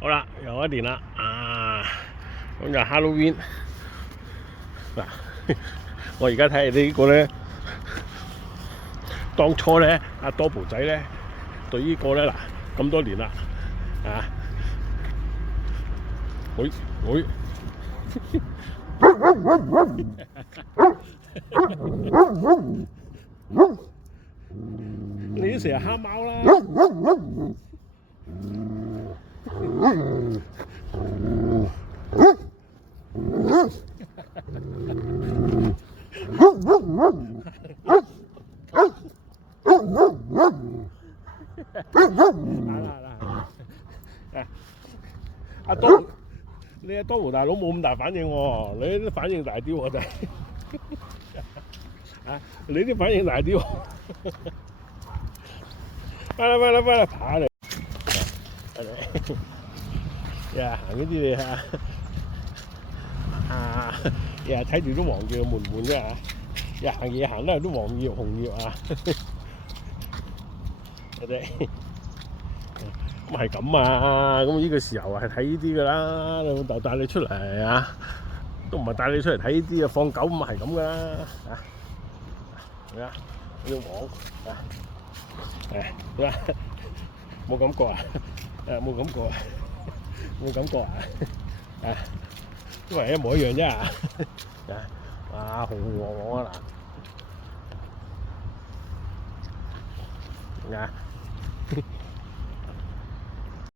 好啦，又一年啦，咁就 Halloween 嗱，我而家睇下呢個咧，當初咧阿多寶仔咧對呢個咧嗱咁多年啦，會你都成日蝦貓啦。阿多，你阿多湖大佬冇咁大反應喎，你啲反應大啲喎，真係你啲反應大啲喎，翻啦，爬嚟，呀行呢啲你日日睇住都黃葉悶唔悶啫嚇，日行夜行都係啲黃葉紅葉咁係咁咁呢個時候係睇呢啲噶啦，你老豆帶你出嚟都唔係帶你出嚟睇呢啲放狗咁係咁噶啦呢啲黃冇感覺冇感覺都係一模一樣啫紅黃嗱